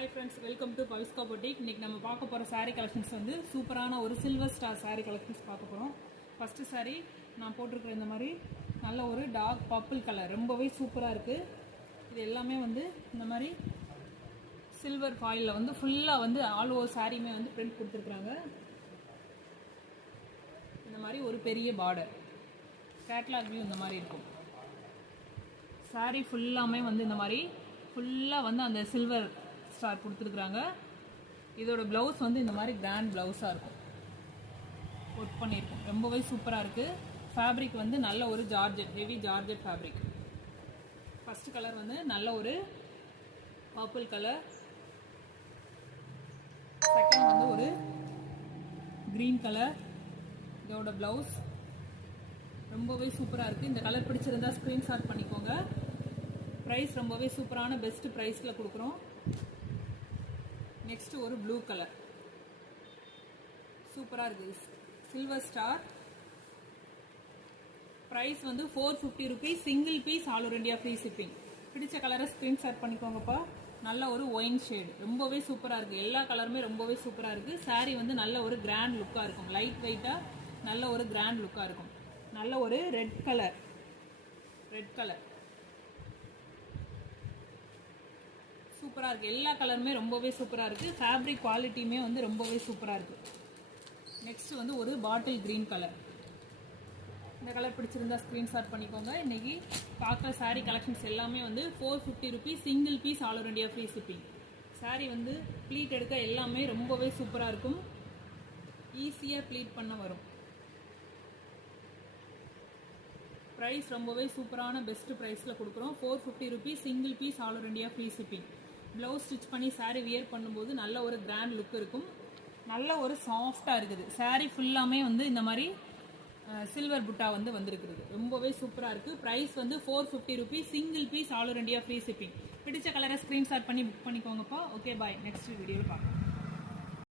Hi friends, welcome to Paviska Boutique. இன்னைக்கு நம்ம பார்க்க போற saree collections வந்து சூப்பரான ஒரு சில்வர் ஸ்டார் saree collections பார்க்க போறோம். ஃபர்ஸ்ட் saree நான் போட்டுருக்கிற இந்த மாதிரி நல்ல ஒரு டார்க் பர்பிள் கலர் ரொம்பவே சூப்பரா இருக்கு. இது எல்லாமே வந்து இந்த மாதிரி சில்வர் ஃபாயில்ல வந்து ஃபுல்லா வந்து ஆல் ஓவர் சாரியுமே வந்து பிரிண்ட் கொடுத்துருக்காங்க. இந்த மாதிரி ஒரு பெரிய பார்டர் கேட்லாக் வியூ இந்த மாதிரி இருக்கும். saree ஃபுல்லாமே வந்து இந்த மாதிரி ஃபுல்லா வந்து அந்த சில்வர் ஸ்டார் கொடுத்துருக்குறாங்க. இதோட ப்ளவுஸ் வந்து இந்த மாதிரி கிராண்ட் ப்ளவுஸாக இருக்கும், ஒர்க் பண்ணியிருக்கும். ரொம்பவே சூப்பராக இருக்குது. ஃபேப்ரிக் வந்து நல்ல ஒரு georgette, heavy georgette fabric. First colour வந்து நல்ல ஒரு பர்பிள் கலர், செகண்ட் வந்து ஒரு க்ரீன் கலர். இதோட ப்ளவுஸ் ரொம்பவே சூப்பராக இருக்குது. இந்த கலர் பிடிச்சிருந்தா ஸ்க்ரீன்ஷாட் பண்ணிக்கோங்க. ப்ரைஸ் ரொம்பவே சூப்பரான பெஸ்ட் ப்ரைஸில் கொடுக்குறோம். நெக்ஸ்ட் ஒரு ப்ளூ கலர் சூப்பராக இருக்குது, சில்வர் ஸ்டார். ப்ரைஸ் வந்து 450 rupees, single piece, all over India free shipping. பிடிச்ச கலரை ஸ்க்ரீன்ஷாட் பண்ணிக்கோங்கப்பா. நல்ல ஒரு ஒயின் ஷேடு, ரொம்பவே சூப்பராக இருக்குது. எல்லா கலருமே ரொம்பவே சூப்பராக இருக்குது. சாரீ வந்து நல்ல ஒரு கிராண்ட் லுக்காக இருக்கும், லைட் வெயிட்டாக நல்ல ஒரு கிராண்ட் லுக்காக இருக்கும். நல்ல ஒரு ரெட் கலர் சூப்பராக இருக்குது. எல்லா கலருமே ரொம்பவே சூப்பராக இருக்குது. ஃபேப்ரிக் குவாலிட்டியுமே வந்து ரொம்பவே சூப்பராக இருக்குது. நெக்ஸ்ட் வந்து ஒரு பாட்டில் க்ரீன் கலர். இந்த கலர் பிடிச்சிருந்தா ஸ்க்ரீன்ஷாட் பண்ணிக்கோங்க. இன்றைக்கி பார்க்குற சாரீ கலெக்ஷன்ஸ் எல்லாமே வந்து 450 rupees, single piece, all over India free shipping. Sari வந்து ப்ளீட் எடுக்க எல்லாமே ரொம்பவே சூப்பராக இருக்கும், ஈஸியாக ப்ளீட் பண்ண வரும். ப்ரைஸ் ரொம்பவே சூப்பரான பெஸ்ட் ப்ரைஸில் கொடுக்குறோம். 450 rupees, single piece, all over India free shipping. Blouse stitch பண்ணி சாரீ வியர் பண்ணும்போது நல்ல ஒரு கிராண்ட் லுக் இருக்கும். நல்ல ஒரு சாஃப்டாக இருக்குது. சாரீ ஃபுல்லாமே வந்து இந்த மாதிரி சில்வர் புட்டா வந்து வந்திருக்குது. ரொம்பவே சூப்பராக இருக்குது. ப்ரைஸ் வந்து 450 rupees, single piece, all over India free shipping. பிடிச்ச கலரை ஸ்க்ரீன்ஷாட் பண்ணி புக் பண்ணிக்கோங்கப்பா. Okay, bye. நெக்ஸ்ட் வீடியோவில் பார்க்கலாம்.